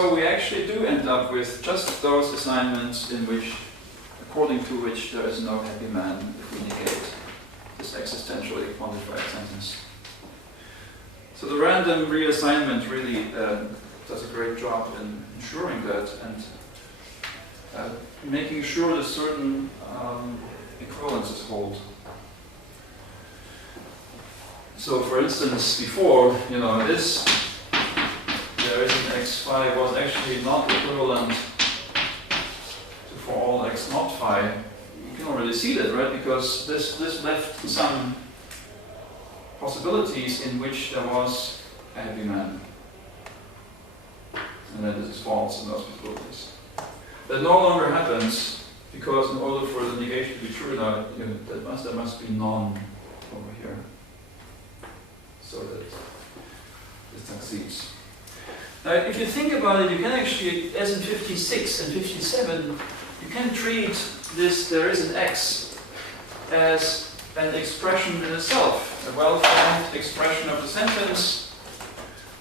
So we actually do end up with just those assignments in which, according to which there is no happy man if we negate this existentially quantified sentence. So the random reassignment really does a great job in ensuring that and making sure that certain equivalences hold. So for instance, before, this there is an x5 was actually not equivalent to for all x not phi. You can already see that, right? Because this left some possibilities in which there was a happy man. And then this is false in those possibilities. That no longer happens because in order for the negation to be true now, there must be none over here. So that this succeeds. Now, if you think about it, you can actually, as in 56 and 57, you can treat this there is an x as an expression in itself, a well-formed expression of the sentence.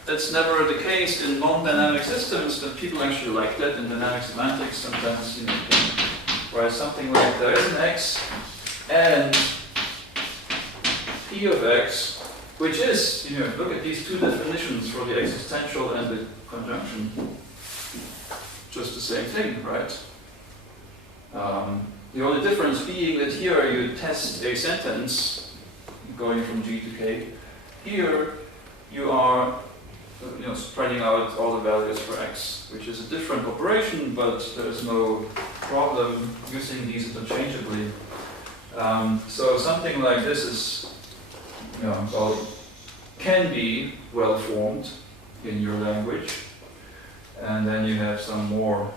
That's never the case in non-dynamic systems, but people actually like that in dynamic semantics. Sometimes you can write something like there is an x and p of x, which is, look at these two definitions for the existential and the conjunction. Just the same thing, right? The only difference being that here you test a sentence going from G to K. Here you are spreading out all the values for x, which is a different operation, but there is no problem using these interchangeably. So something like this is can be well formed in your language, and then you have some more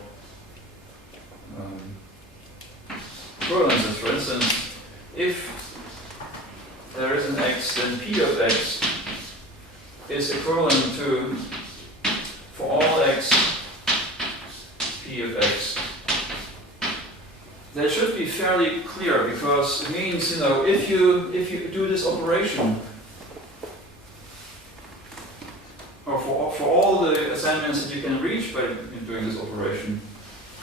equivalences. For instance, if there is an x, then p of x is equivalent to, for all x, p of x. That should be fairly clear, because it means, if you do this operation, or for all the assignments that you can reach by doing this operation,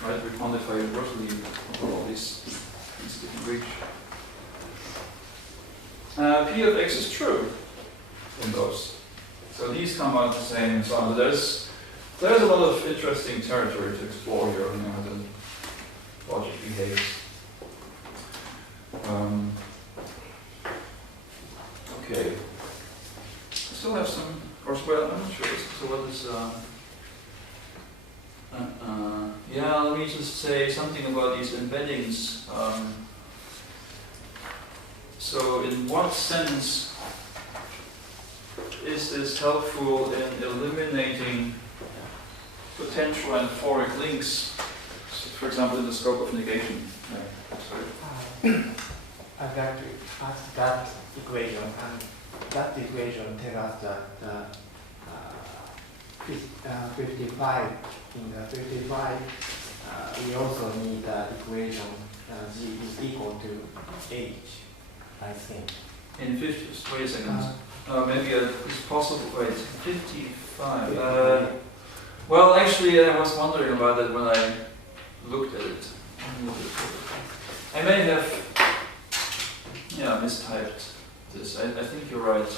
right? We quantify universally for all these things that you can reach. P of x is true in those. So these come out the same and so on. But there's a lot of interesting territory to explore here, how the logic behaves. Okay. I still have some, I'm not sure. So what is, let me just say something about these embeddings. So in what sense is this helpful in eliminating potential and phoric links, for example, in the scope of negation? I'd like to ask that equation, and that equation tells us that 55, in the 55, we also need the equation g is equal to h, I think. In 50, wait a second. Maybe it's possible. Wait, 55. Well, actually, I was wondering about it when I looked at it. I may have, mistyped this. I think you're right.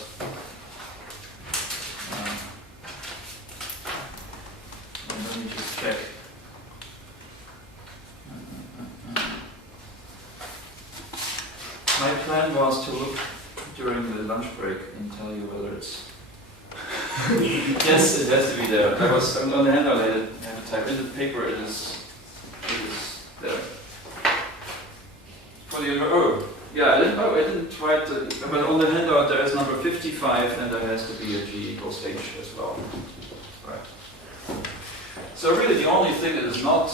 Let me just check. My plan was to look during the lunch break and tell you whether it's yes, it has to be there. I was on the handout. I had to type in the paper. It is there. For the I didn't write the. But on the handout there is number 55, and there has to be a g equals h as well. Right. So really, the only thing that is not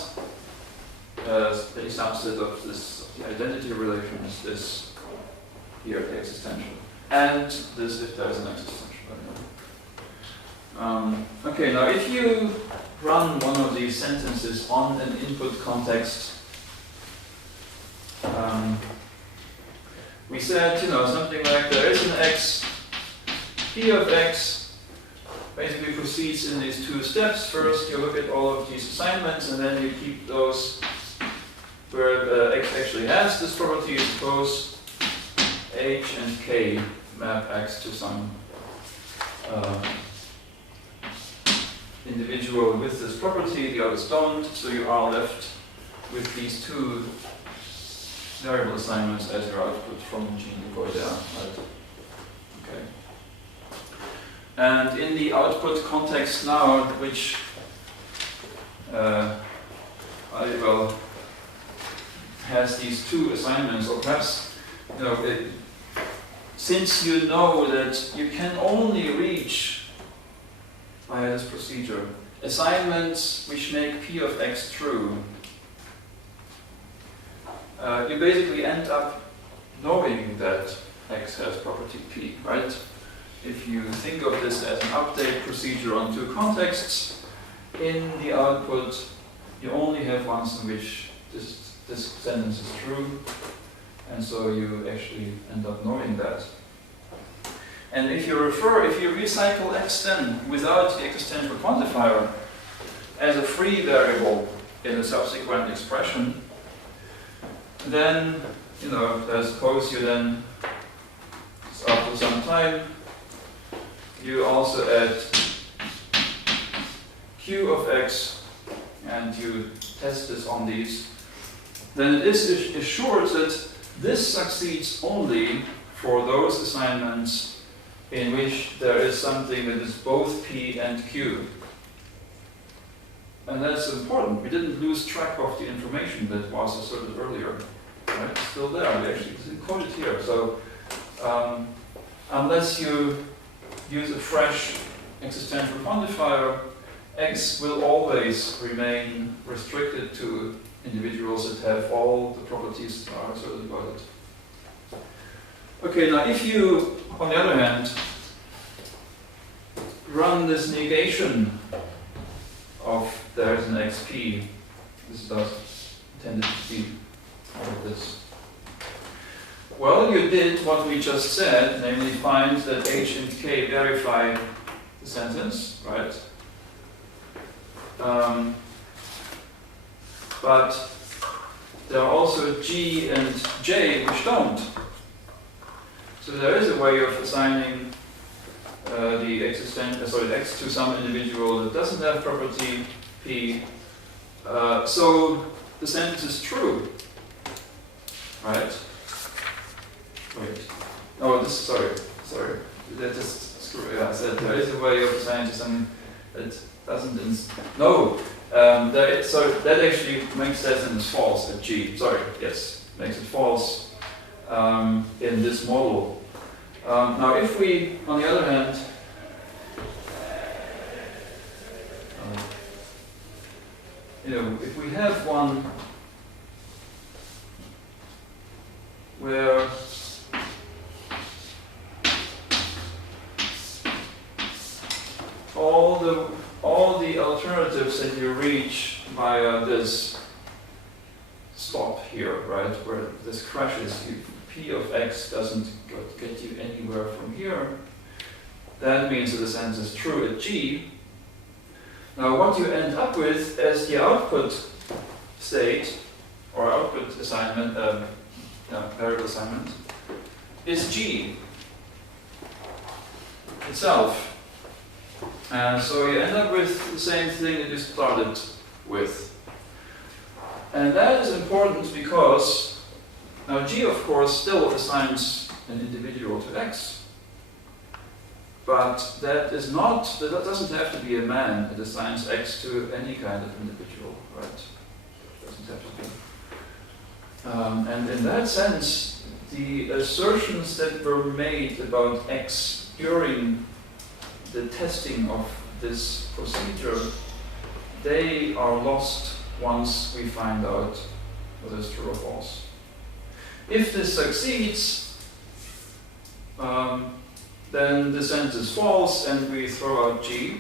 a subset of this identity relation is this. Here, the existential, and this if there is an existential. Okay, now if you run one of these sentences on an input context, we said, something like there is an x, p of x, basically proceeds in these two steps. First, you look at all of these assignments, and then you keep those where X actually has this property. Suppose H and K map X to some individual with this property, the others don't, so you are left with these two variable assignments as your output from G before there, right? Okay. And in the output context now, which has these two assignments, or perhaps, since you know that you can only reach via this procedure assignments which make P of X true, you basically end up knowing that X has property P, right? If you think of this as an update procedure on two contexts, in the output you only have ones in which this sentence is true, and so you actually end up knowing that. And if you recycle X then without the existential quantifier as a free variable in a subsequent expression, then, I suppose you then, after some time, you also add Q of X and you test this on these, then it is assured that this succeeds only for those assignments in which there is something that is both P and Q. And that's important. We didn't lose track of the information that was asserted earlier. Right? It's still there. We actually encode it here. So unless you use a fresh existential quantifier, X will always remain restricted to individuals that have all the properties that are asserted about it. Okay, now if you, on the other hand, run this negation of there is an XP, this is intended to be all of this. Well, you did what we just said, namely find that H and K verify the sentence, right? But there are also G and J which don't. So there is a way of assigning the X to some individual that doesn't have property P. So the sentence is true, right? Wait. Oh, sorry. That just screw. Yeah, I said there is a way of assigning to something that doesn't. No. So that actually makes that sentence false at G. Sorry. Yes, makes it false in this model. Now, if we, on the other hand, if we have one where all the alternatives that you reach via this stop here, right, where this crashes, P of X doesn't get you anywhere from here, that means that the sentence is true at G. Now what you end up with as the output state, or output assignment, variable assignment, is G itself. And so you end up with the same thing that you started with. And that is important because now G, of course, still assigns an individual to X. But that doesn't have to be a man. It assigns X to any kind of individual, right? It doesn't have to be. And in that sense, the assertions that were made about X during the testing of this procedure, they are lost once we find out whether it's true or false. If this succeeds, then the sentence is false and we throw out G.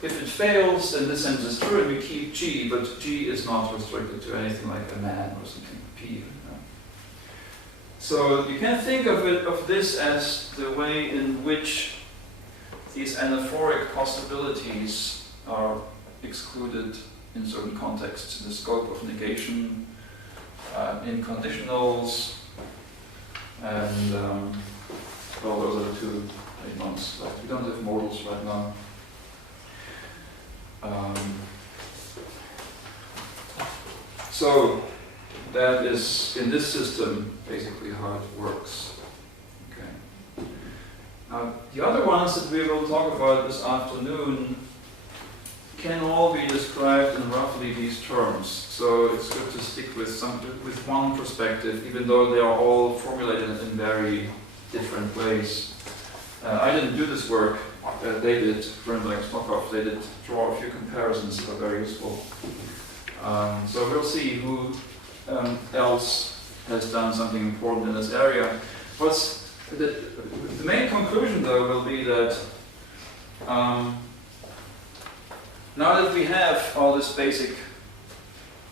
If it fails, then the sentence is true and we keep G, but G is not restricted to anything like a man or something, P. So you can think of this as the way in which these anaphoric possibilities are excluded in certain contexts, in the scope of negation, in conditionals, and well, those are the two main ones. Like, we don't have modals right now. So that is, in this system, basically how it works. Okay. Now, the other ones that we will talk about this afternoon can all be described in roughly these terms. So it's good to stick with one perspective, even though they are all formulated in very different ways. I didn't do this work. They did, Brenda and Stockhoff, they did draw a few comparisons that are very useful. So we'll see who else has done something important in this area. The main conclusion, though, will be that now that we have all this basic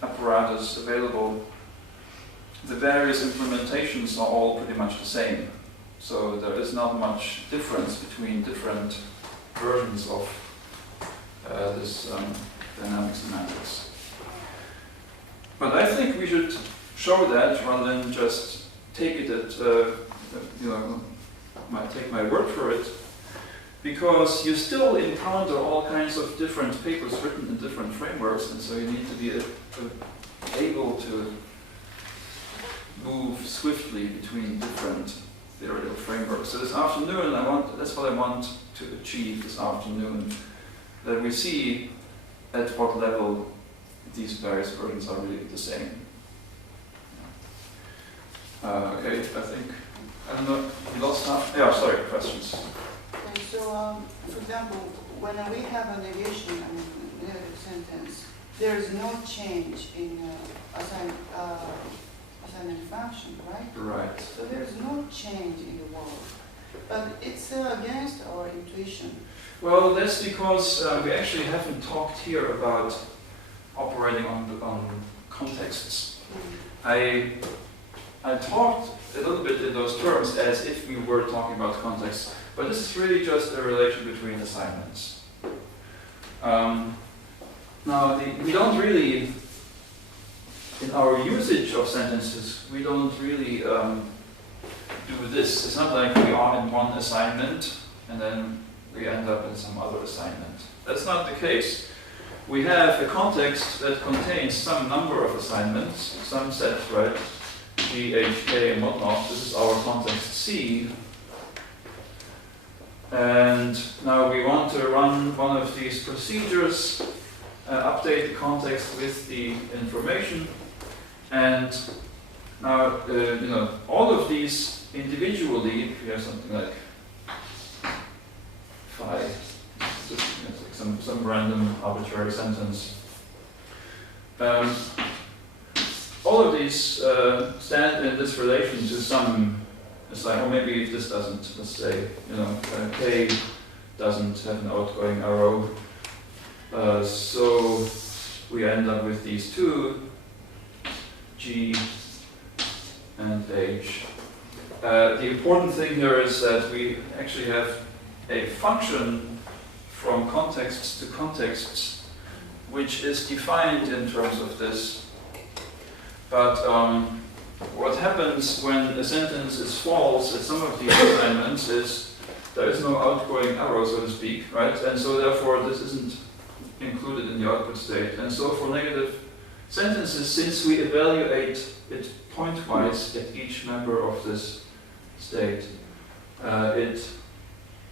apparatus available, the various implementations are all pretty much the same. So there is not much difference between different versions of this dynamic semantics. But I think we should show that rather than just take it at, take my word for it, because you still encounter all kinds of different papers written in different frameworks, and so you need to be able to move swiftly between different theoretical frameworks. So this afternoon, that's what I want to achieve this afternoon, that we see at what level these various versions are really the same. Okay, I don't know, we lost half? Yeah, sorry, questions. Okay, so, for example, when we have a negation, negative sentence, there is no change in assignment function, right? Right. So there is no change in the world, but it's against our intuition. Well, that's because we actually haven't talked here about operating on contexts. I talked a little bit in those terms as if we were talking about contexts, but this is really just a relation between assignments. Now, we don't really, in our usage of sentences, we don't really do this. It's not like we are in one assignment and then we end up in some other assignment. That's not the case. We have a context that contains some number of assignments, some set, right? G, H, K, and whatnot. This is our context C. And now we want to run one of these procedures, update the context with the information. And now, all of these individually, if you have something like phi, some random arbitrary sentence. All of these stand in this relation to some assignment, or maybe this doesn't. Let's say, K doesn't have an outgoing arrow. So we end up with these two, G and H. The important thing here is that we actually have a function from contexts to contexts, which is defined in terms of this. But what happens when a sentence is false at some of these assignments is there is no outgoing arrow, so to speak, right? And so therefore this isn't included in the output state. And so for negative sentences, since we evaluate it pointwise at each member of this state, it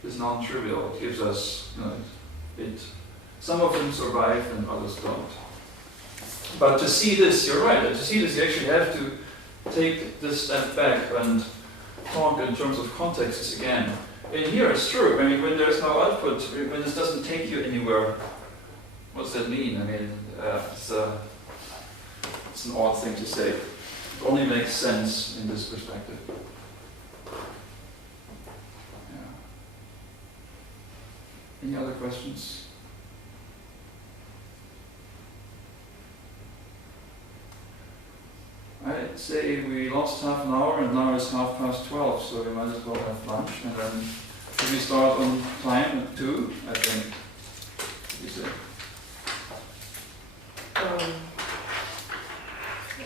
is non-trivial. It gives us, some of them survive and others don't. But to see this, you're right, to see this you actually have to take this step back and talk in terms of contexts again. And here it's true, when there's no output, when this doesn't take you anywhere, what's that mean? It's an odd thing to say. It only makes sense in this perspective. Any other questions? I'd say we lost half an hour and now it's 12:30, so we might as well have lunch and then Should we start on time at 2? I think. What do you say?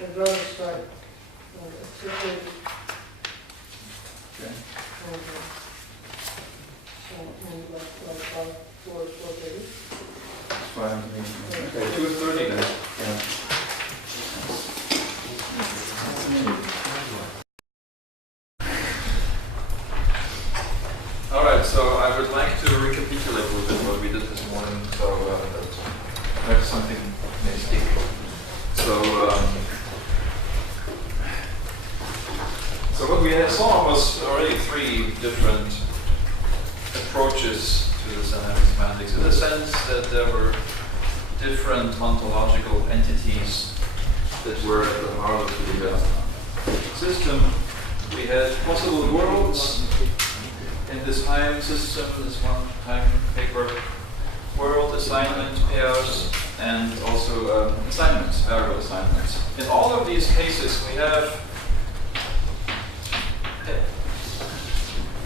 I'd rather start at 2:30. Okay. And like 4:30. It's fine with me. Okay, 2:30 then. Yeah. Alright, so I would like to recapitulate a little bit what we did this morning, so that perhaps something may stick. So what we saw was already 3 different approaches to the dynamic semantics, in the sense that there were different ontological entities that were at the heart of the system. We had possible worlds in this time system, this one time paper, world assignment pairs, and also assignments, variable assignments. In all of these cases, we have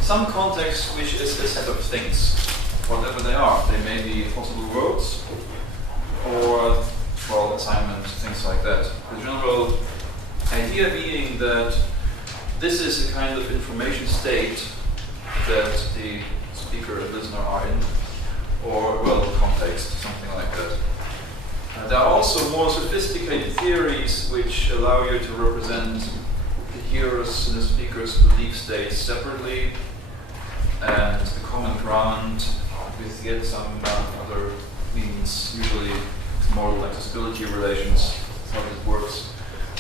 some context which is a set of things, whatever they are. They may be possible worlds or, well, assignments, things like that. The general idea being that this is a kind of information state that the speaker and listener are in, or, well, context, something like that. There are also more sophisticated theories which allow you to represent the hearer's and the speaker's belief states separately, and the common ground with yet some other means, usually model accessibility relations, that's how it works.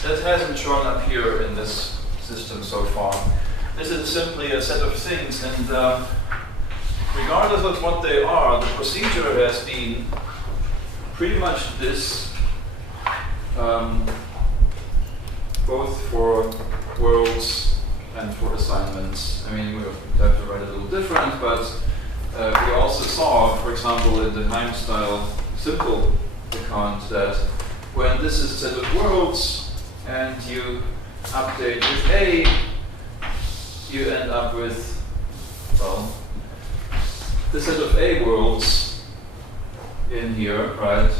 That hasn't shown up here in this system so far. This is simply a set of things, and regardless of what they are, the procedure has been pretty much this, both for worlds and for assignments. I mean, we have to write it a little different, but we also saw, for example, in the Heim style simple account, that when this is a set of worlds and you update with A, you end up with, well, the set of A worlds in here, right?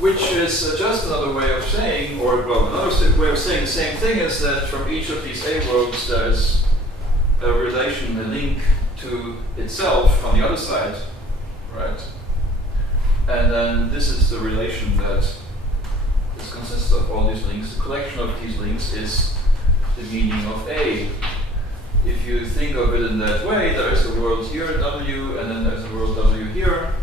Which is just another way of saying, or well, another way of saying the same thing is that from each of these A worlds there's a relation, a link to itself on the other side, right? And then this is the relation that this consists of all these links. The collection of these links is the meaning of A. If you think of it in that way, there is a world here, W, and then there's a world W here.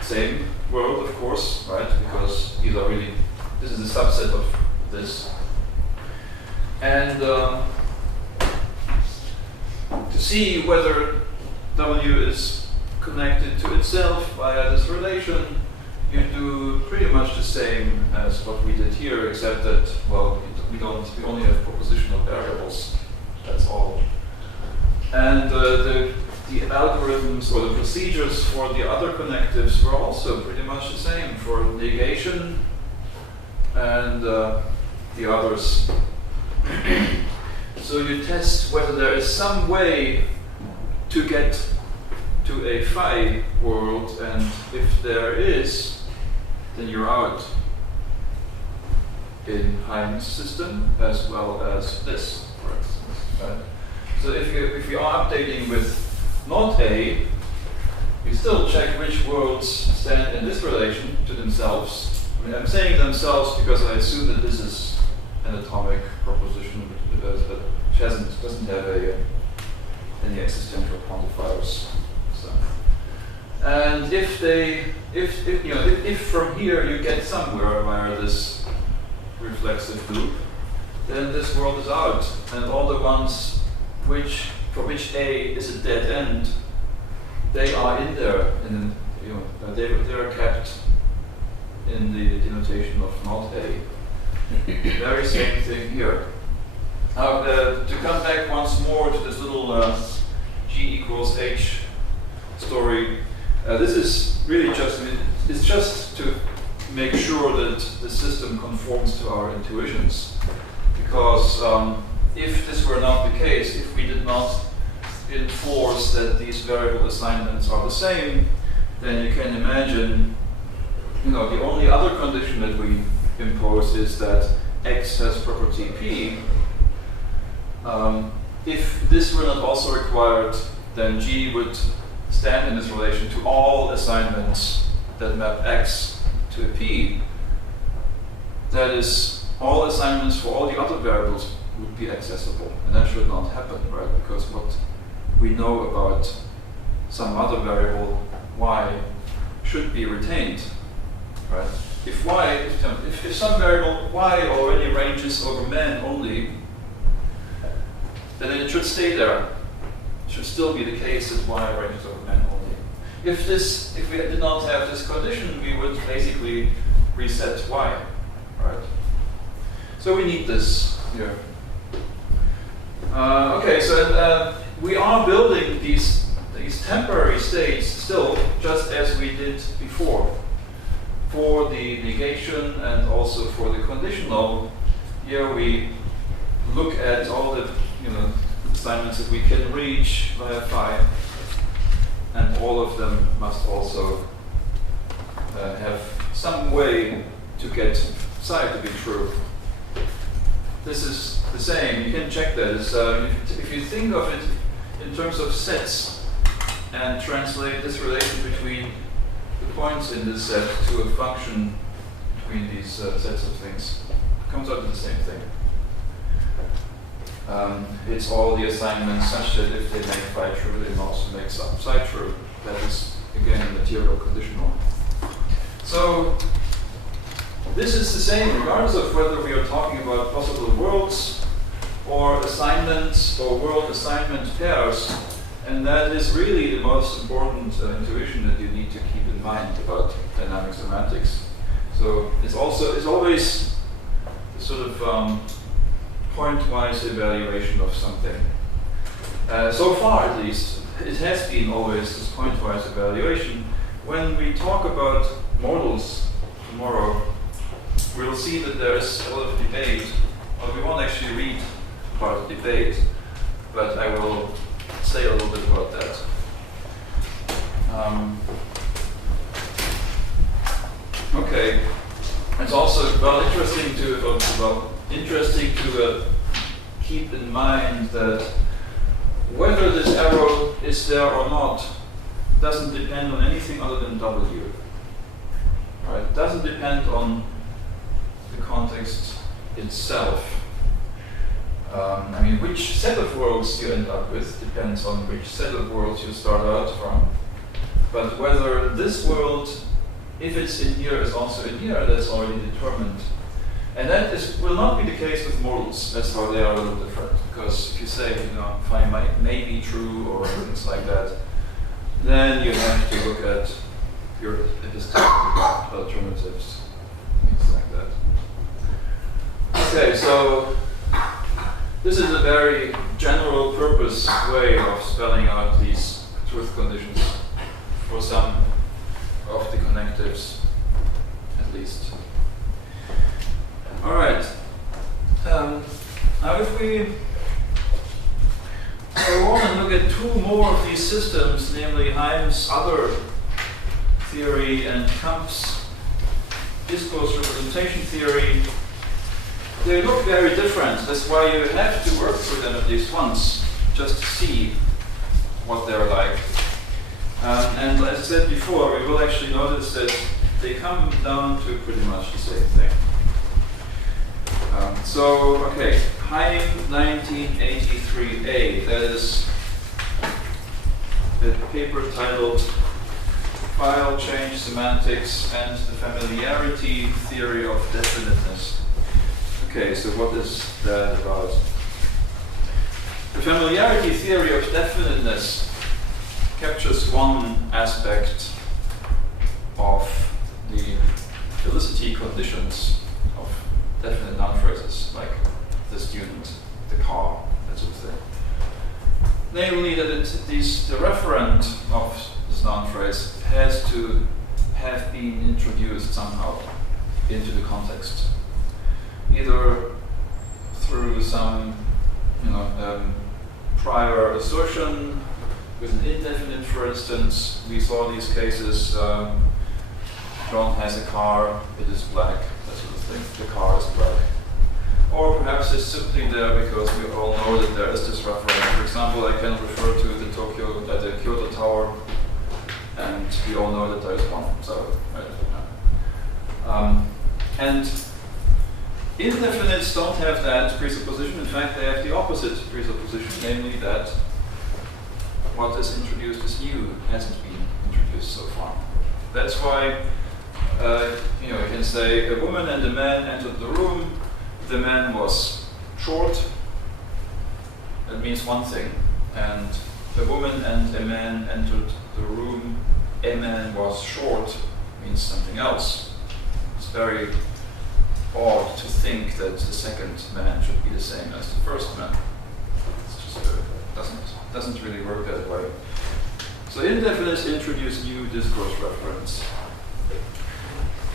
Same world, of course, right? Because these are really, this is a subset of this. And to see whether W is connected to itself via this relation, you do pretty much the same as what we did here, except that, well, we only have propositional variables. That's all. And the algorithms or the procedures for the other connectives were also pretty much the same for negation and the others. So you test whether there is some way to get to a phi world, and if there is, then you're out in Heim's system as well as this, for instance. Right? So if you are updating with not A, you still check which worlds stand in this relation to themselves. I mean, I'm saying themselves because I assume that this is an atomic proposition, but doesn't have any existential quantifiers. So, and if from here you get somewhere via this reflexive loop, then this world is out, and all the ones for which A is a dead end, they are in there, and they are kept in the denotation of not A. Very same thing here. Now, to come back once more to this little G equals H story, this is really it's just to make sure that the system conforms to our intuitions. Because if this were not the case, if we did not enforce that these variable assignments are the same, then you can imagine, the only other condition that we impose is that X has property P. If this were not also required, then G would stand in this relation to all assignments that map X to a P. That is, all assignments for all the other variables would be accessible, and that should not happen, right? Because what we know about some other variable Y should be retained, right? If some variable Y already ranges over men only, then it should stay there. It should still be the case that Y ranges over men only. If we did not have this condition, we would basically reset Y, right? So we need this here. Okay, so we are building these temporary states still, just as we did before. For the negation and also for the conditional, here we look at all the assignments that we can reach via phi, and all of them must also have some way to get psi to be true. This is the same. You can check that. If you think of it in terms of sets and translate this relation between the points in this set to a function between these sets of things, it comes out to the same thing. It's all the assignments such that if they make phi true, they must make psi true. That is, again, material conditional. So this is the same regardless of whether we are talking about possible worlds or assignments or world assignment pairs. And that is really the most important intuition that you need to keep in mind about dynamic semantics. So it's always a sort of point-wise evaluation of something. So far, at least, it has been always this point-wise evaluation. When we talk about models tomorrow, we'll see that there's a lot of debate. Well, we won't actually read about the debate, but I will say a little bit about that. Okay, it's also interesting to keep in mind that whether this arrow is there or not doesn't depend on anything other than W. Right? It doesn't depend on the context itself. Which set of worlds you end up with depends on which set of worlds you start out from. But whether this world, if it's in here, is also in here, that's already determined. And that will not be the case with models. That's how they are a little different. Because if you say, phi may be true or things like that, then you have to look at your epistemic alternatives, things like that. Okay, so this is a very general purpose way of spelling out these truth conditions for some of the connectives, at least. All right. Now if we go on and look at two more of these systems, namely Heim's other theory and Kamp's discourse representation theory, they look very different. That's why you have to work through them at least once, just to see what they're like. And as I said before, we will actually notice that they come down to pretty much the same thing. Okay, Heim 1983A, that is a paper titled File Change Semantics and the Familiarity Theory of Definiteness. Okay, so what is that about? The familiarity theory of definiteness captures one aspect of the felicity conditions of definite noun phrases, like the student, the car, that sort of thing. Namely, that the referent of this noun phrase has to have been introduced somehow into the context, either through some prior assertion with an indefinite, for instance. We saw these cases. John has a car, it is black, that sort of thing. The car is black. Or perhaps it's simply there because we all know that there is this reference. For example, I can refer to the Kyoto Tower, and we all know that there is one. So, and indefinites don't have that presupposition. In fact, they have the opposite presupposition, namely that what is introduced is new, hasn't been introduced so far. That's why you can say a woman and a man entered the room. The man was short. That means one thing. And a woman and a man entered the room. A man was short means something else. It's very odd to think that the second man should be the same as the first man. It's just doesn't really work that way. So indefinites introduce new discourse reference.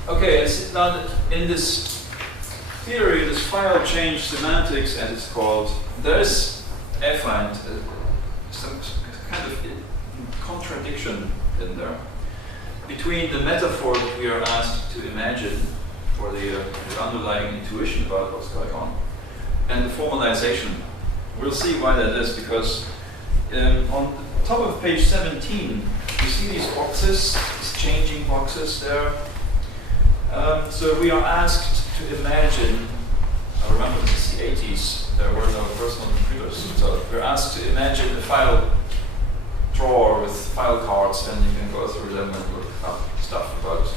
Okay, now in this theory, this file change semantics, as it's called, there's, I find, some kind of contradiction in there between the metaphor that we are asked to imagine for the underlying intuition about what's going on and the formalization. We'll see why that is, because on the top of page 17, you see these boxes, these changing boxes there. So we are asked to imagine, I remember in the 80s, there were no personal computers, so we're asked to imagine a file drawer with file cards, and you can go through them and look up stuff about,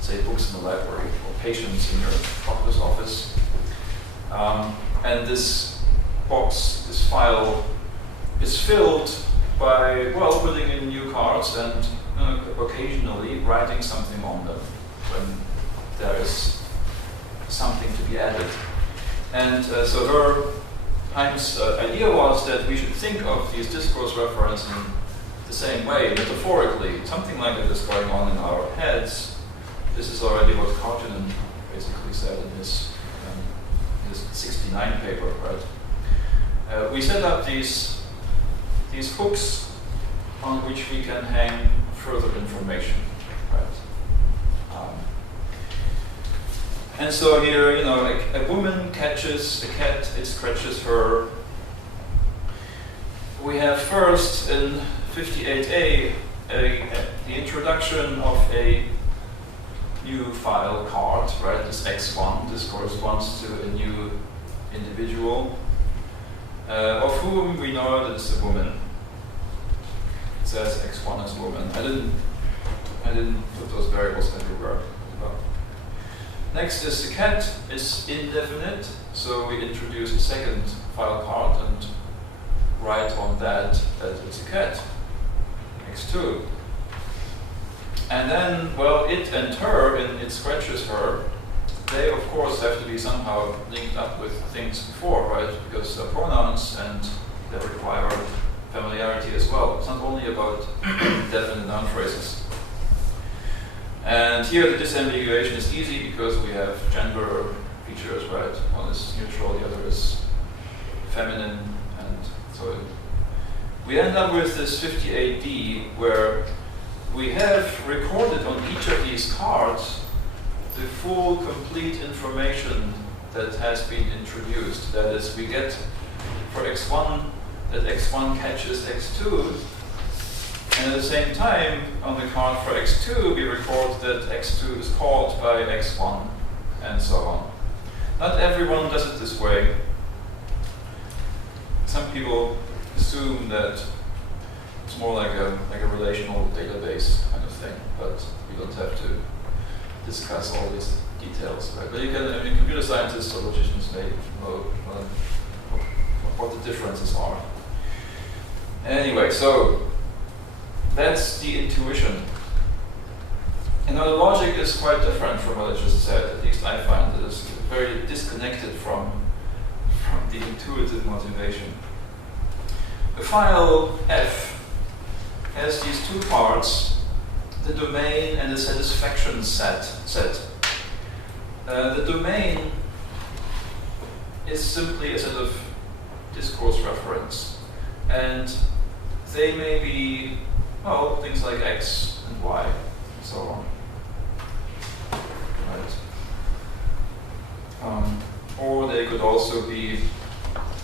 say, books in the library or patients in your doctor's office. And this box, this file, is filled by, well, putting in new cards and occasionally writing something on them when there is something to be added. And so her idea was that we should think of these discourse references in the same way, metaphorically. Something like that is going on in our heads. This is already what Kaufmann basically said in his 69 paper, right? We set up these hooks on which we can hang further information, right? And so here, a woman catches a cat, it scratches her. We have first in 58a the introduction of a new file card, right? This X1, this corresponds to a new individual, of whom we know that it's a woman. It says X1 is woman. I didn't put those variables everywhere. Next is the cat is indefinite, so we introduce a second file card and write on that it's a cat, X2. And then, well, it and her, and it scratches her, they of course have to be somehow linked up with things before, right? Because they're pronouns and they require familiarity as well. It's not only about definite noun phrases. And here the disambiguation is easy because we have gender features, right? One is neutral, the other is feminine, and so we end up with this 58D where we have recorded on each of these cards the full, complete information that has been introduced. That is, we get for X1 that X1 catches X2, and at the same time, on the card for X2, we record that X2 is called by X1, and so on. Not everyone does it this way. Some people assume that it's more like a relational database kind of thing, but we don't have to discuss all these details, right? But you can, computer scientists or logicians may know what the differences are. Anyway, so that's the intuition. And now the logic is quite different from what I just said. At least I find that it's very disconnected from the intuitive motivation. The file F has these two parts, the domain and the satisfaction set. The domain is simply a set of discourse reference. And they may be, well, things like x and y and so on. Right. Or they could also be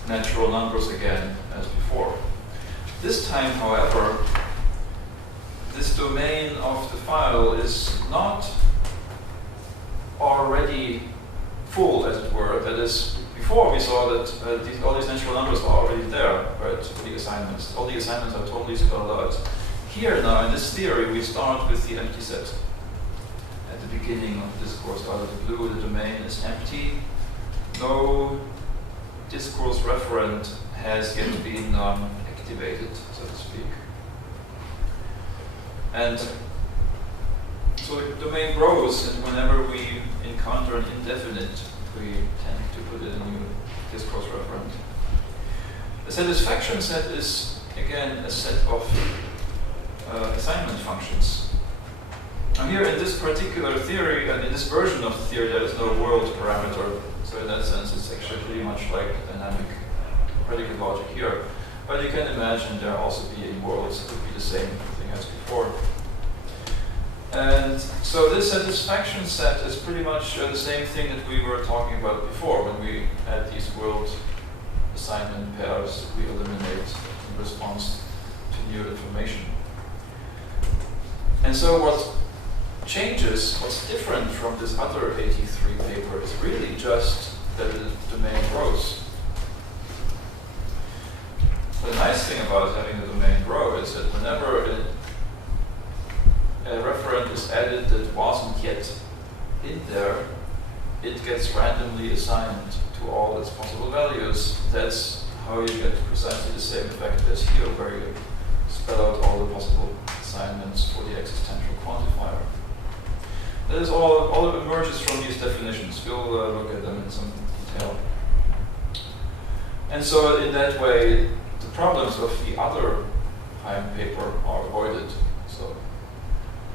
natural numbers again, as before. This time, however, this domain of the file is not already full, as it were. That is, before we saw that all these natural numbers are already there, right, for the assignments. All the assignments are totally spelled out. Here now, in this theory, we start with the empty set. At the beginning of the discourse, out of the blue, the domain is empty. No discourse referent has yet been activated, so to speak. And so the domain grows, and whenever we encounter an indefinite, we tend to put in a new discourse referent. The satisfaction set is, again, a set of assignment functions. Now here in this particular theory, and in this version of the theory, there is no world parameter. So in that sense, it's actually pretty much like dynamic predicate logic here. But you can imagine there also being worlds that would be the same thing as before. And so this satisfaction set is pretty much the same thing that we were talking about before when we had these world assignment pairs that we eliminate in response to new information. And so what changes, what's different from this other 83 paper is really just that the domain grows. The nice thing about having the domain grow is that whenever a referent is added that wasn't yet in there, it gets randomly assigned to all its possible values. That's how you get precisely the same effect as here, where you spell out all the possible assignments for the existential quantifier. That is all that emerges from these definitions. We'll look at them in some detail. And so in that way, the problems of the other Heim paper are avoided. So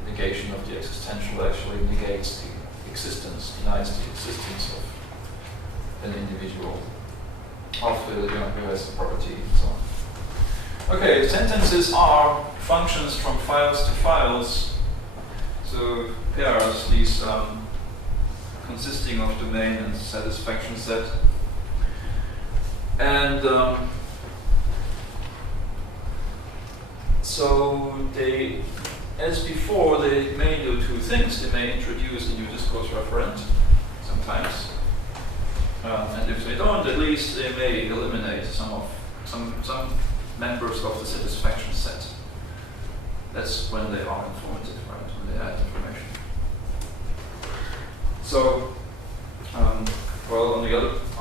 the negation of the existential actually negates the existence, denies the existence of an individual, of the who has the property and so on. Okay, sentences are functions from files to files. So pairs, these consisting of domain and satisfaction set. And so they, as before, they may do two things. They may introduce a new discourse referent sometimes. And if they don't, at least they may eliminate some members of the satisfaction set. That's when they are informative, right? When they add information. So, well, on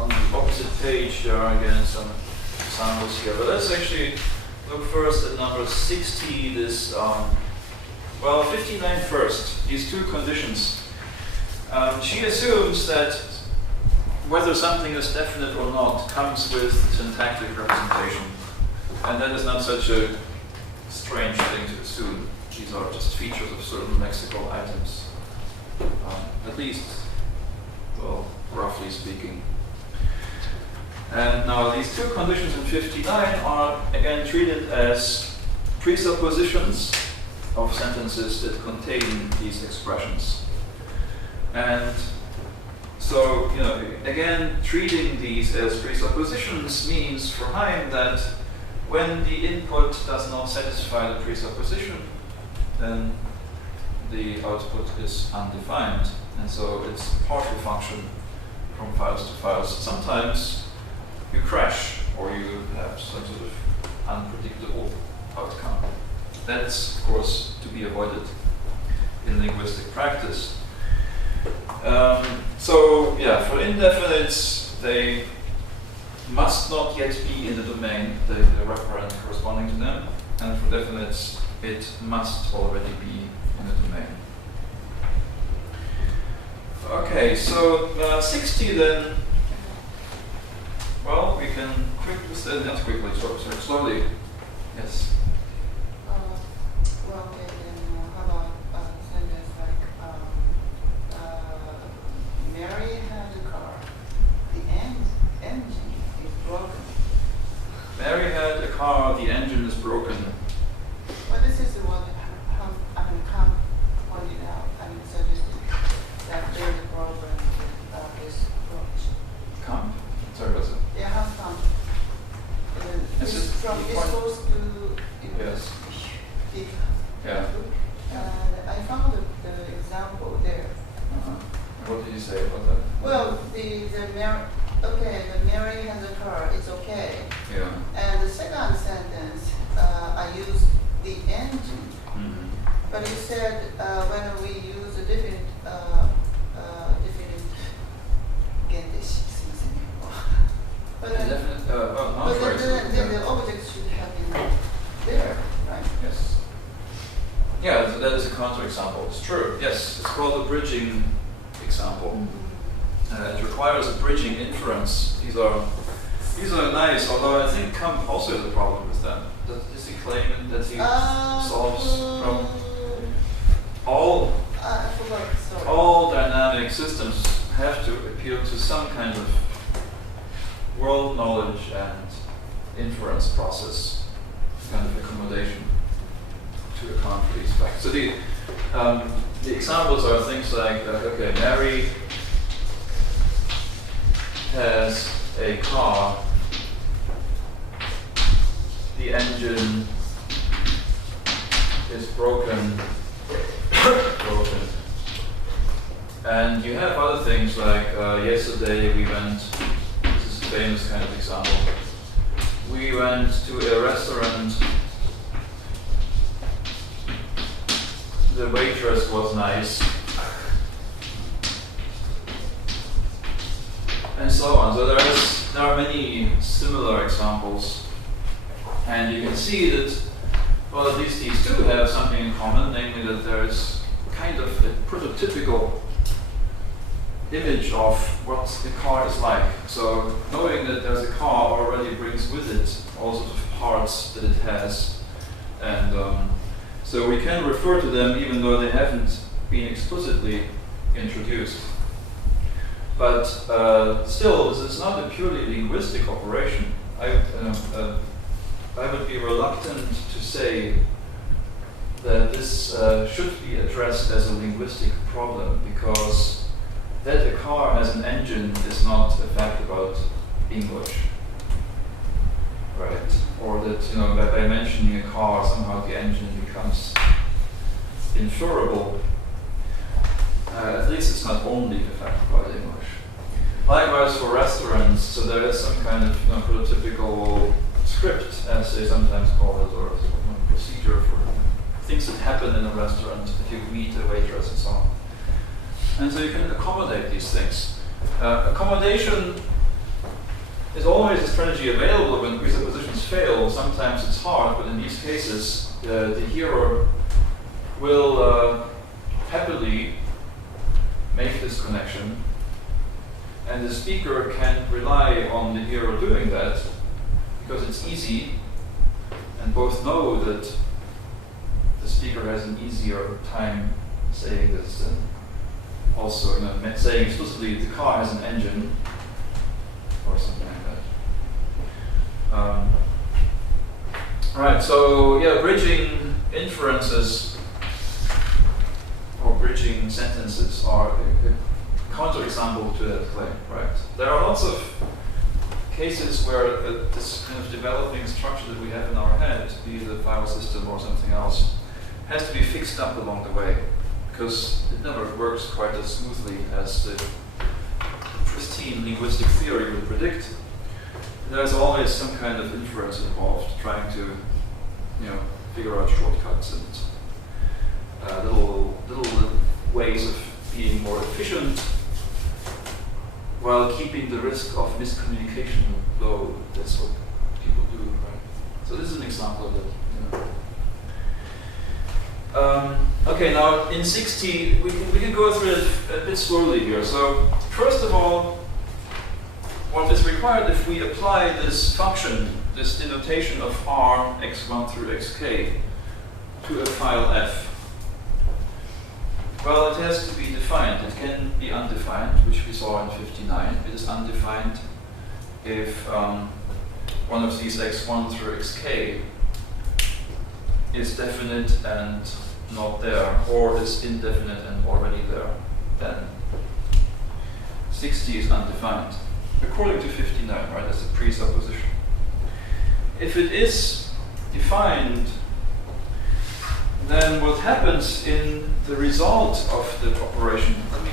the opposite page, there are again some examples here. But let's actually look first at number 60. This, 59 first. These two conditions. She assumes that whether something is definite or not comes with syntactic representation, and that is not such a strange thing to assume. These are just features of certain lexical items, at least, well, roughly speaking. And now these two conditions in 59 are again treated as presuppositions of sentences that contain these expressions. And so, again, treating these as presuppositions means for Heim that when the input does not satisfy the presupposition, then the output is undefined. And so it's a partial function from files to files. Sometimes you crash or you have some sort of unpredictable outcome. That's, of course, to be avoided in linguistic practice. So, yeah, for indefinites, they must not yet be in the domain, the referent corresponding to them, and for definites, it must already be in the domain. Okay, so 60 then, well, we can slowly. Yes. Well, okay, then how about a sentence like Mary had a car. The engine is broken. Mary had a car, the What did you say about that? Well, the Mary has a car, it's okay. Yeah. And the second sentence, I used the engine. Mm-hmm. But you said when we use a definite but then, then the object should have been there, right? Yes. Yeah, that is a counterexample. It's true. Yes, it's called a bridging example. It requires a bridging inference. These are nice, although I think Kant also has a problem with them. Does he claim that he solves from I forgot, sorry. all dynamic systems have to appeal to some kind of world knowledge and inference process, kind of accommodation to account for these facts. So the examples are things like, okay, Mary has a car, the engine is broken, and you have other things like yesterday we went, this is a famous kind of example, we went to a restaurant, the waitress was nice, and so on. So there are many similar examples, and you can see that, well, at least these two have something in common, namely that there is kind of a prototypical image of what the car is like. So knowing that there's a car already brings with it all sorts of parts that it has, and so we can refer to them even though they haven't been explicitly introduced. But still, this is not a purely linguistic operation. I would be reluctant to say that this should be addressed as a linguistic problem, because that a car has an engine is not a fact about English, right? Or that, you know, by mentioning a car, somehow the engine becomes inferable. At least it's not only a fact about English. Likewise for restaurants, so there is some kind of, you know, prototypical script, as they sometimes call it, or procedure for things that happen in a restaurant, that you meet a waitress and so on. And so you can accommodate these things. Accommodation is always a strategy available when presuppositions fail. Sometimes it's hard, but in these cases, the hearer will happily make this connection, and the speaker can rely on the hearer doing that because it's easy, and both know that the speaker has an easier time saying this than also, you know, saying explicitly the car has an engine or something like that. Right, so yeah, bridging inferences or bridging sentences are a counterexample to that claim, right? There are lots of cases where this kind of developing structure that we have in our head, be it a file system or something else, has to be fixed up along the way, because it never works quite as smoothly as the pristine linguistic theory would predict. There's always some kind of inference involved, trying to, you know, figure out shortcuts and little ways of being more efficient while keeping the risk of miscommunication low. That's what people do, right? So this is an example of that. Okay, now in 60, we can go through it a bit slowly here. So first of all, what is required if we apply this function, this denotation of R, x1 through xk, to a file f? Well, it has to be defined. It can be undefined, which we saw in 59. It is undefined if one of these x1 through xk is definite and not there, or is indefinite and already there. Then 60 is undefined, according to 59, right? That's a presupposition. If it is defined, then what happens in the result of the operation? Let me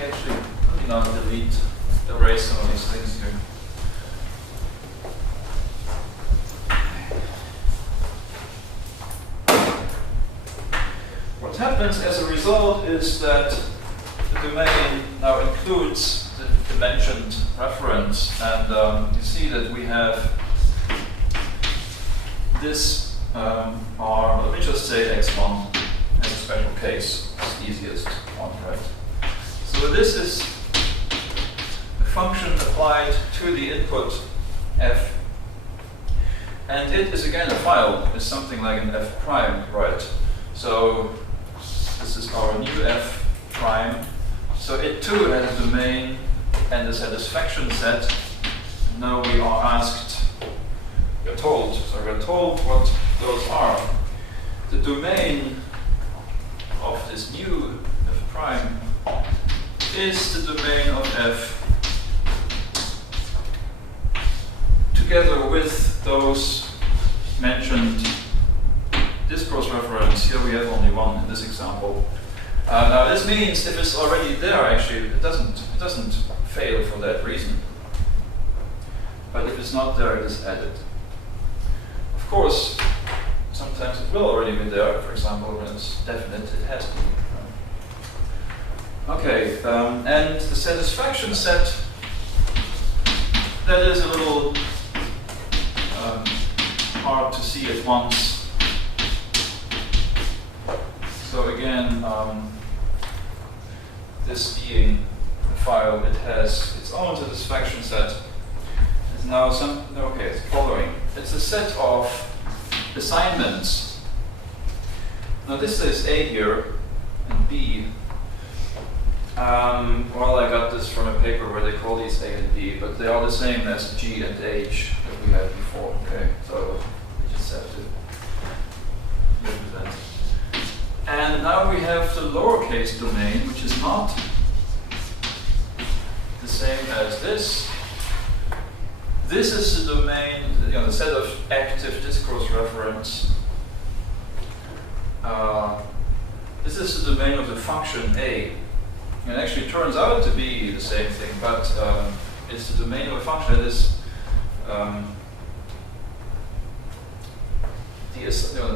can now erase some of these things here. What happens as a result is that the domain now includes the mentioned reference, and you see that we have this R, let me just say x1 as a special case, it's the easiest one, right? So this is a function applied to the input f, and it is again a file, it's something like an f prime, right? So this is our new f prime. So it too has a domain and a satisfaction set. Now we are asked, we're told what those are. The domain of this new f prime is the domain of f together with those mentioned discourse reference. Here we have only one in this example. Now this means if it's already there, actually it doesn't fail for that reason. But if it's not there, it is added. Of course, sometimes it will already be there. For example, when it's definite, it has to be. Okay, and the satisfaction set, that is a little hard to see at once. So again, this being a file, it has its own satisfaction set. It's now it's following. It's a set of assignments. Now this is A here and B. Well, I got this from a paper where they call these A and B, but they are the same as G and H that we had before. Okay, so we just have to live with that. And now we have the lowercase domain, which is not the same as this. This is the domain, the set of active discourse reference. This is the domain of the function A. And it actually turns out to be the same thing, but it's the domain of a function that is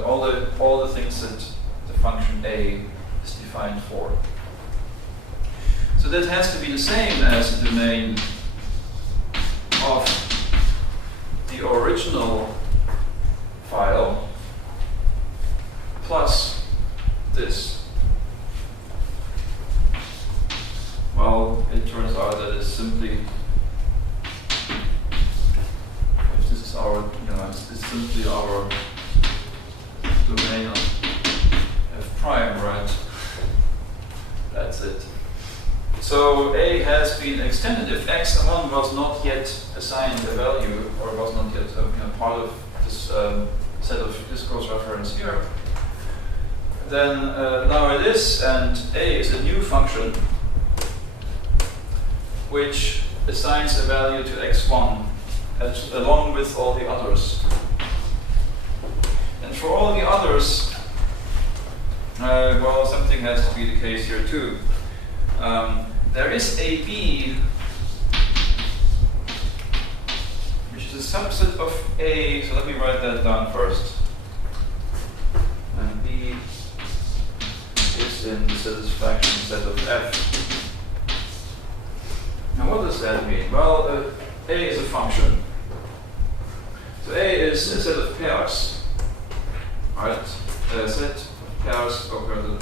all the things that the function A is defined for. So that has to be the same as the domain of the original file plus this. Well, it turns out that it's simply, if this is our, it's simply our domain of f prime, right? That's it. So A has been extended. If x1 was not yet assigned a value, or was not yet part of this set of discourse reference here, then now it is, and A is a new function which assigns a value to x1 along with all the others. And for all the others, well, something has to be the case here too. There is a B, which is a subset of A, so let me write that down first. And B is in the satisfaction set of F. Now what does that mean? Well, A is a function. So A is a set of pairs, right? A set of pairs where the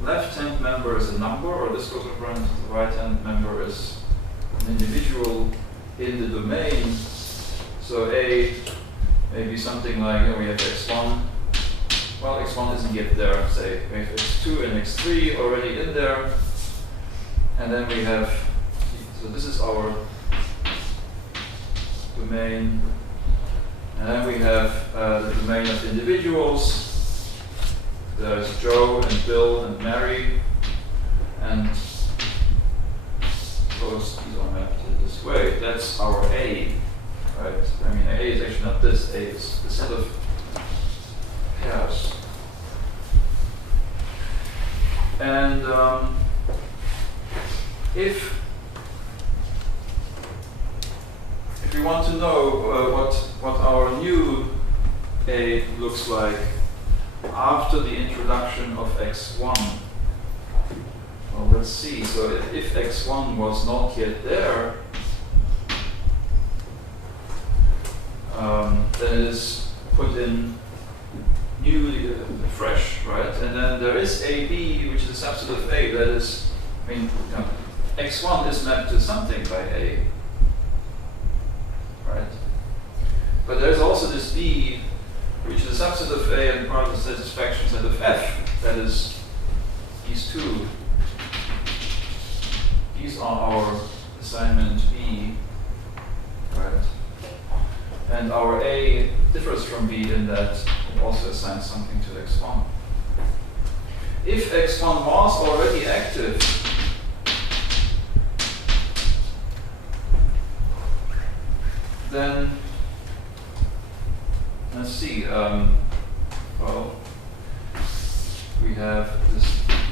left-hand member is a number, or discourse reference, the right-hand member is an individual in the domain. So A may be something like, we have x1. Well, x1 isn't yet there, say. We have x2 and x3 already in there. And then we have, so this is our domain. And then we have the domain of individuals. There's Joe and Bill and Mary, and these are mapped in this way. That's our A, right? I mean, A is actually not this. A is the set of pairs. And if want to know what our new A looks like after the introduction of x1. Well, let's see. So if x1 was not yet there, then it is put in newly, fresh, right? And then there is AB, which is a subset of A. That is, I mean, you know, x1 is mapped to something by A, right? But there's also this B, which is a subset of A and part of the satisfaction set of F. That is these two. These are our assignment B, right? And our A differs from B in that it also assigns something to x1. If x1 was already active, then let's see. Well, we have this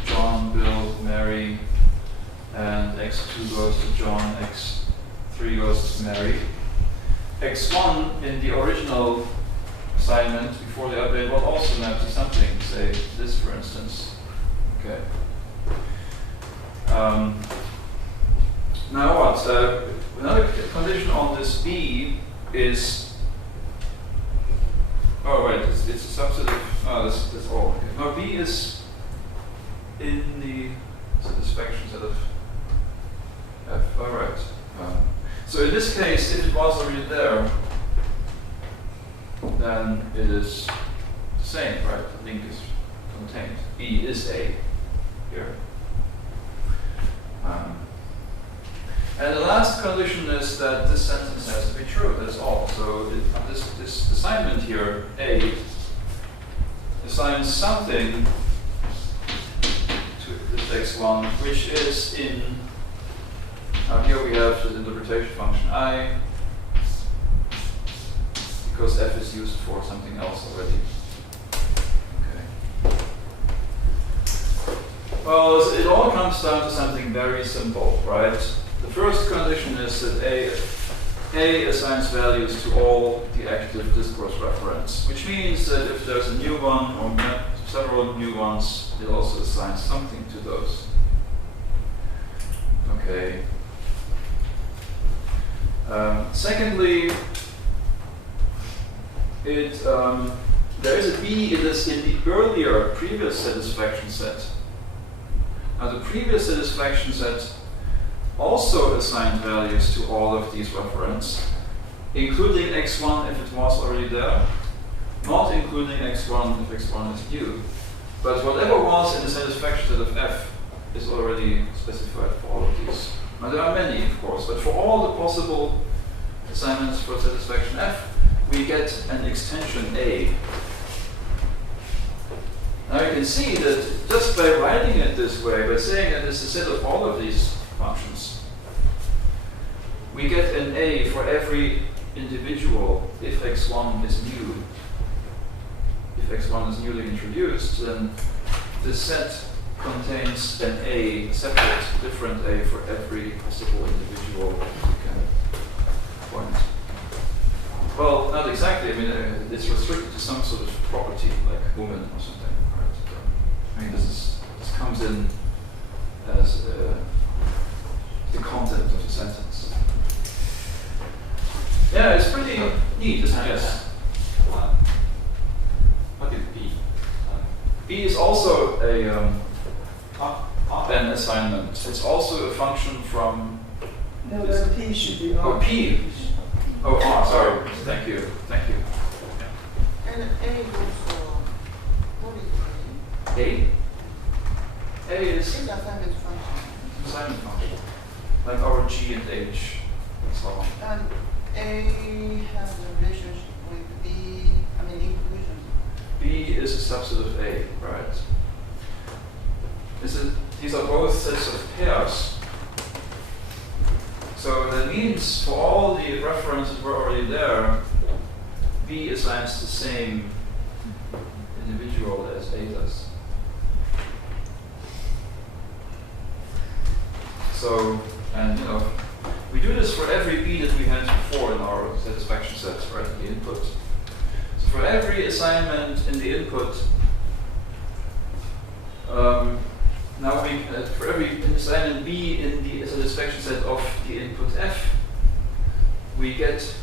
John, Bill, Mary, and x2 goes to John, x3 goes to Mary. x1 in the original assignment before the update will also map to something, say this for instance. Okay. Now what? Another condition on this B is, oh wait, it's a subset of, oh, that's all. Okay. Now B is in the satisfaction set of F, all right. So in this case, if it was already there, then it is the same, right? The link is contained. B is A here. And the last condition is that this sentence has to be true, that's all. So this assignment here, A, assigns something to this x1, which is in, now here we have the interpretation function I, because F is used for something else already. Okay. Well, it all comes down to something very simple, right? The first condition is that A assigns values to all the active discourse referents, which means that if there's a new one or several new ones, it also assigns something to those. Okay. Secondly, there is a B in the earlier previous satisfaction set. Now the previous satisfaction set also assigned values to all of these referents, including x1 if it was already there, not including x1 if x1 is new. But whatever was in the satisfaction set of F is already specified for all of these. Now there are many, of course, but for all the possible assignments for satisfaction F, we get an extension A. Now you can see that just by writing it this way, by saying that it's a set of all of these functions, we get an A for every individual if x1 is new. If x1 is newly introduced, then this set contains an A, a separate, different A for every possible individual you can point. Well, not exactly. I mean, it's restricted to some sort of property, like woman or something. Right? I mean, this comes in as the content of the sentence. Yeah, it's pretty neat, isn't it? Yes. What is B? B is also an assignment. It's also a function from. No, that P should be Oh, on. P. Oh, R, sorry. Thank you. Thank you. And A goes what is A? A A? is It's assignment function. assignment function. Like our G and H and so on. And A has a relationship with B, I mean inclusion. B is a subset of A, right? These are both sets of pairs. So that means for all the references were already there, B assigns the same individual as A does. So, and We do this for every B that we had before in our satisfaction sets, right, in the input. So for every assignment in the input, for every assignment B in the satisfaction set of the input F, we get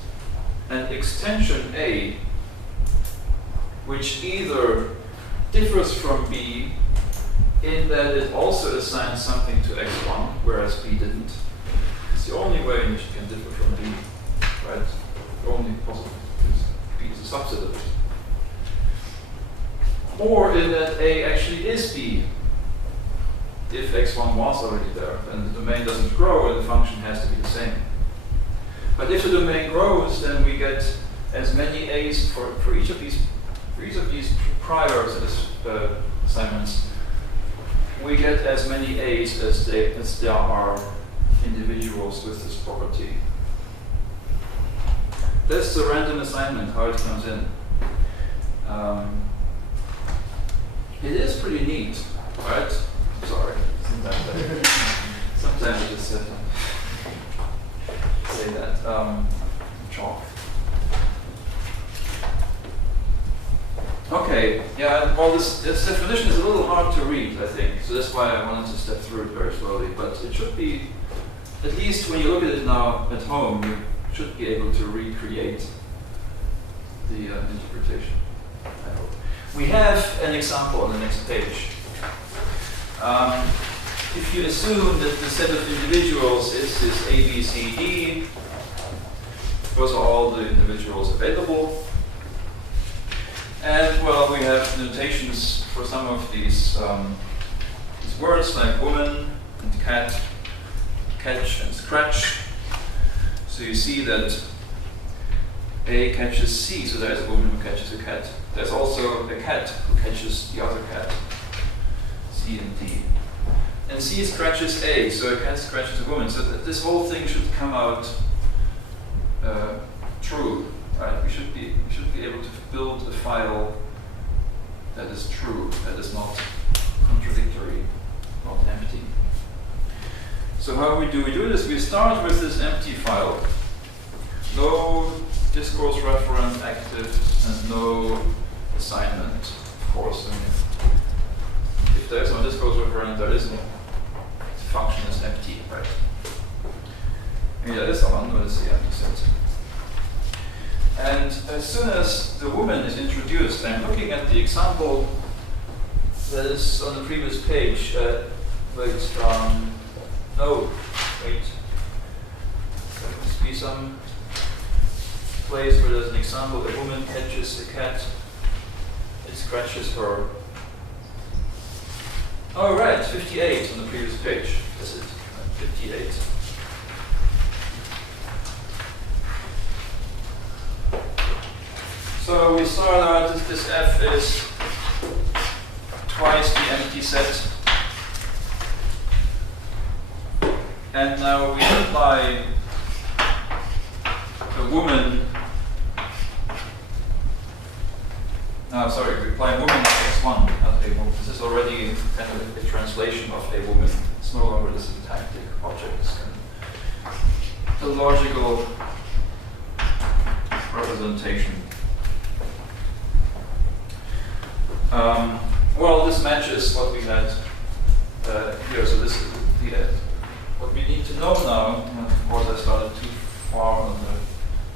an extension A, which either differs from B in that it also assigns something to x1, whereas B didn't. It's the only way in which it can differ from B, right? The only possible is B is a subset of it. Or in that A actually is B. If x1 was already there, then the domain doesn't grow and the function has to be the same. But if the domain grows, then we get as many A's for each of these prior assignments. We get as many A's as there are individuals with this property. That's the random assignment, how it comes in. It is pretty neat, right? Sorry, sometimes I just say that. Chalk. Okay, yeah, well, this definition is a little hard to read, I think, so that's why I wanted to step through it very slowly, but it should be, at least when you look at it now at home, you should be able to recreate the interpretation, I hope. We have an example on the next page. If you assume that the set of individuals is this A, B, C, D, those are all the individuals available. And well, we have notations for some of these words like woman and cat, catch and scratch. So you see that A catches C, so there is a woman who catches a cat. There's also a cat who catches the other cat, C and D. And C scratches A, so a cat scratches a woman. So this whole thing should come out true, right? We should be able to build a file that is true, that is not contradictory, not empty. So how we do this? We start with this empty file. No discourse referent active and no assignment, of course. And if there is no discourse referent, there is no. The function is empty, right? Maybe that is the one, but it's the empty set. And as soon as the woman is introduced, I'm looking at the example that is on the previous page. There must be some place where there's an example. A woman catches a cat, it scratches her. Oh, right, 58 on the previous page. That's it, 58. So we start out that this F is twice the empty set. And now we apply the woman. We apply woman to x1, not a woman. This is already kind of a translation of a woman. It's no longer the syntactic object. It's kind of the logical representation. Well, this matches what we had here. So this is what we need to know now. And of course, I started too far on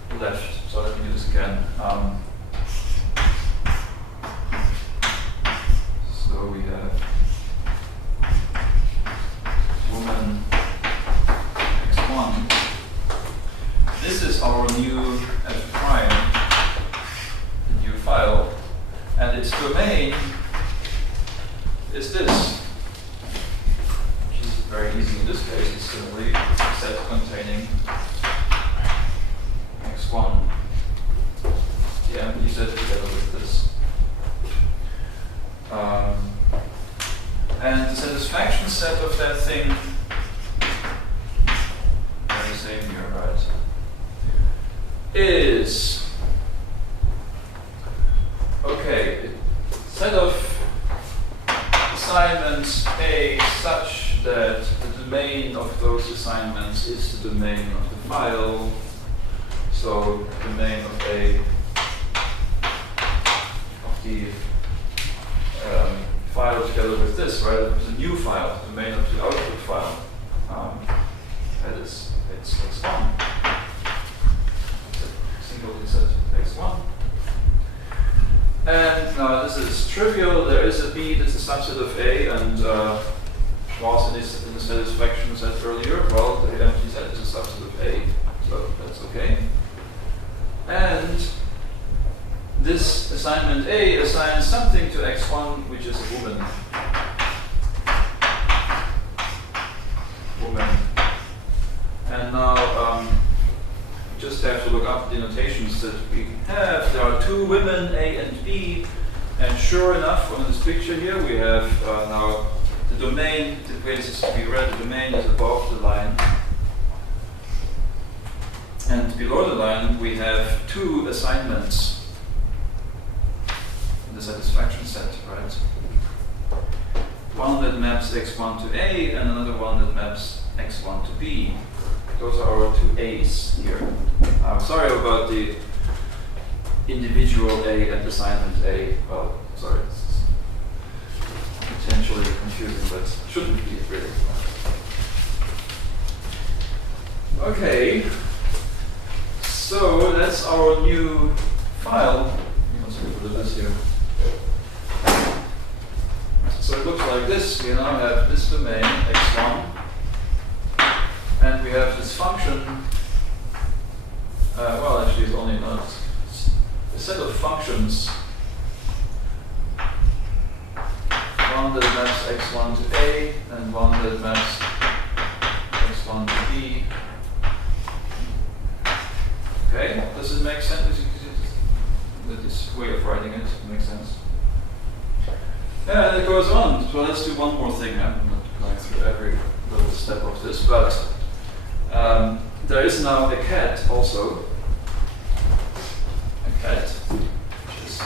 the left, so let me do this again. So we have woman x1. This is our new f prime, the new file, and its domain is this, which is very easy in this case. It's simply a set containing x1. The empty set together with this. And the satisfaction set of that thing, very same here, right, is, okay, set of assignments A such that the domain of those assignments arguments is the domain of the file. So domain of the file together with this, right? It's a new file, the domain of the output file. That is, it's x1. Singly set x1. And now this is trivial. There is a B that's a subset of A, and was in the satisfaction set earlier. Well, the empty set is a subset of A, so that's okay. And this assignment A assigns something to x1, which is a woman. And now just have to look up the notations that we have. There are two women, A and B, and sure enough, on this picture here, we have now the domain. The way this is to be read, the domain is above the line, and below the line we have two assignments in the satisfaction set, right? One that maps x1 to A, and another one that maps x1 to B. Those are our two A's here. I'm sorry about the individual A and assignment A. Well, sorry, it's potentially confusing, but shouldn't be really. Okay, so that's our new file. Let's look at this here. So it looks like this. We now have this domain, x1. And we have this function, well actually it's only not, a set of functions, one that maps x1 to A and one that maps x1 to B. Okay, does it make sense? This way of writing it makes sense. Yeah, and it goes on. So let's do one more thing. I'm not going through every little step of this, but there is now a cat also. A cat, which is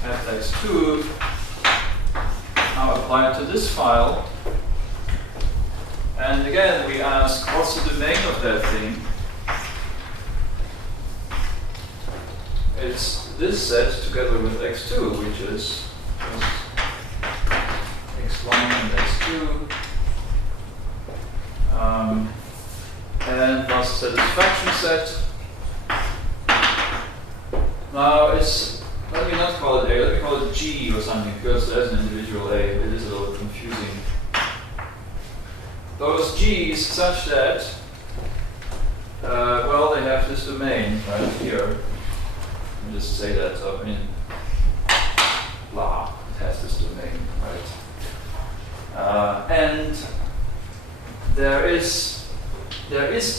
cat x2, now applied to this file. And again, we ask, what's the domain of that thing? It's this set together with x2, which is x1 and x2. And plus satisfaction set. Now it's, let me not call it A, let me call it G or something, because there's an individual A. It is a little confusing. Those G's such that, well, they have this domain right here. Let me just say that, so, I mean, blah, it has this domain, right? And there is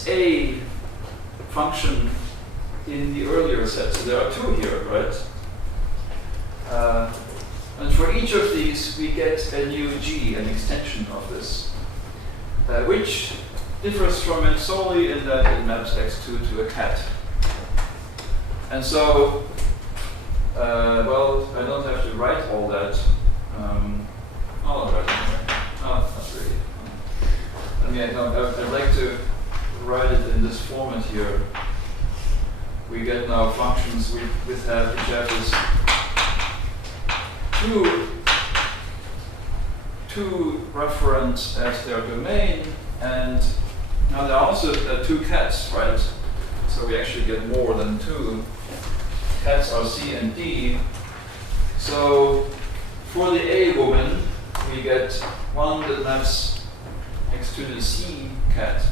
a function in the earlier set, so there are two here, right? And for each of these, we get a new G, an extension of this, which differs from it solely in that it maps x2 to a cat. And so, well, I don't have to write all that. I'll write it anyway. Oh, not really. I mean, I'd like to write it in this format here. We get now functions which have this two reference as their domain, and now there are also two cats, right? So we actually get more than two. Cats are C and D. So for the A woman, we get one that maps x to the C cat,